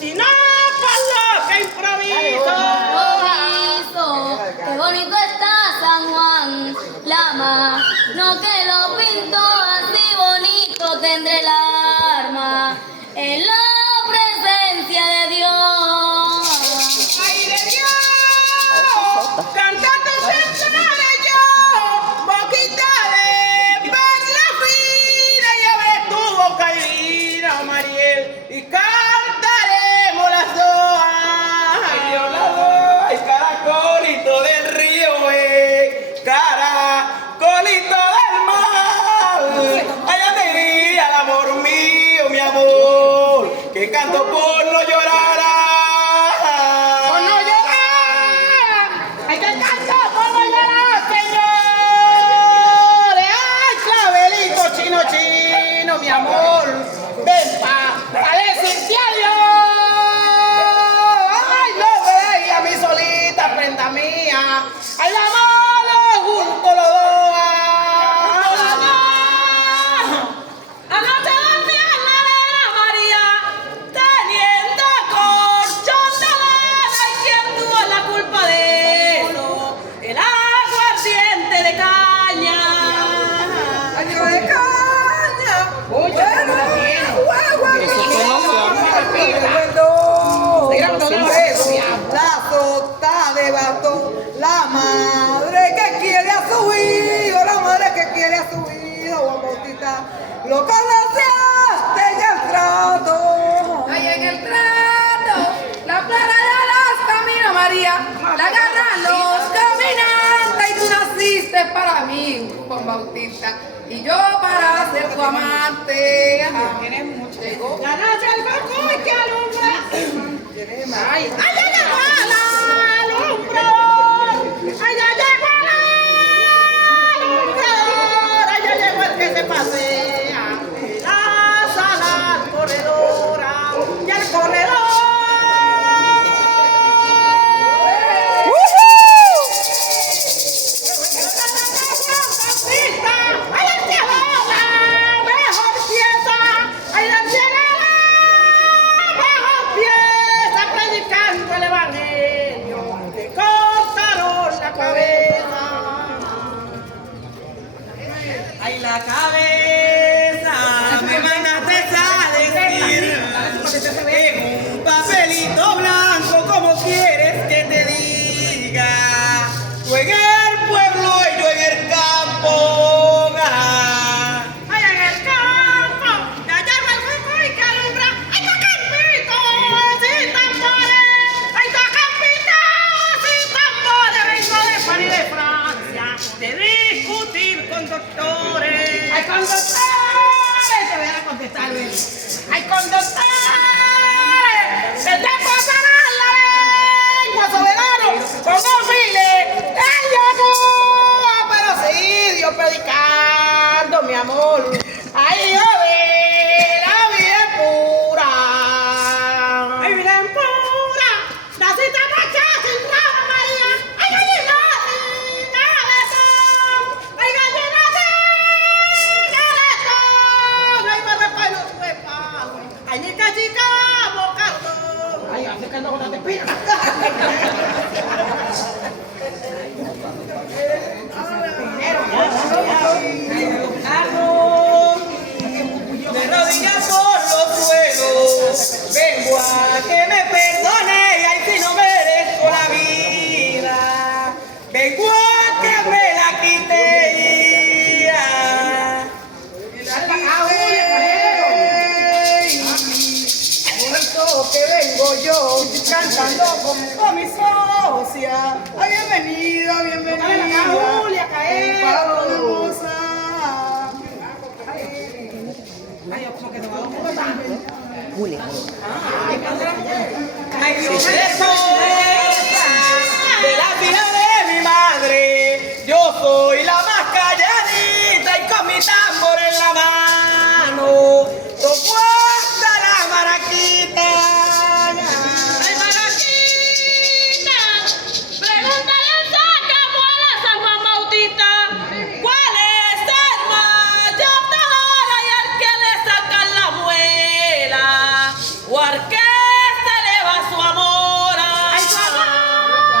sino por lo que improviso. Qué bonito está San Juan, Lama, no que lo pinto así bonito tendré el arma en la presencia de Dios. ¡Ay, de Dios! Cantando canciones yo, boquita de perla fina, ya ves tu boca divina, Mariel, y cantaremos las dos. Ay, Dios, las dos, ay, caracolito del río, caracolito del mar. Ay, alegría, el amor mío, mi amor, que canto por no llorar. Por no llorar, hay que cantar por no llorar, señores. Ay, clavelito chino, chino, mi amor, ven para decirte adiós. Ay, no veía a mi solita, prenda mía, ay, la mano junto los dos. Anoche dormí en la arena, María, teniendo colchón de lana. ¿Y quién tuvo la culpa de eso? El aguardiente de caña. ¡Año de caña! La sota de bato, la madre que quiere a su hijo, la madre que quiere a su hijo, Juan Bautista, lo conociste en el trato. Ay, en el trato, la plaga de las caminos, María, la agarran los caminantes y tú naciste para mí, Juan Bautista, y yo para ser tu amante. Tienes mucho. La noche el foco y que alumbra. Ay, ay, ya llegó la alumbrador. Ay, ya llegó la alumbrador. Ay, ya llegó el que se pasea de la sala al corredor. Y el corredor. Ay, el cielo, la mejor pieza. Ay, el cielo, la mejor pieza. Predicando el evangelio, le cortaron la cabeza. Ay, la cabeza, me mandaste a decir en un papelito blanco, como quieres que te diga. Tú en el pueblo y yo en el campo. Ay, en el campo, de allá va el fuego y que alumbra. Ay, está campito, sin tambores. Ay, está campito, sin tambores. Vengo de París, de Francia, de discutir con doctores. Ay, con doctores, te voy a contestar bien. Ay, con doctores, se te pasará la lengua, soberano, con un file, el Yacuba, pero sí, Dios predicando, mi amor. Ay, joder, la vida es pura. Ay, vida es pura, naciste noche sin rama, María. Ay, gallina sin galetón, ay, gallina sin galetón. Ay, me recuerdo tu espalda. Ay, mi cachica, bocardón. Ay, hace que no te pida. De rodillas por los suelos, vengo a que me perdone, ay, si no merezco la vida, vengo a que me la quite. Que vengo yo cantando con mi socia. Ay, bienvenida, bienvenida. Julia, caer. Hermosa. Ay, como que no va a Julia. Ay, Dios mío. De la fila de mi madre, yo soy la más calladita y con mi tambor en la mano.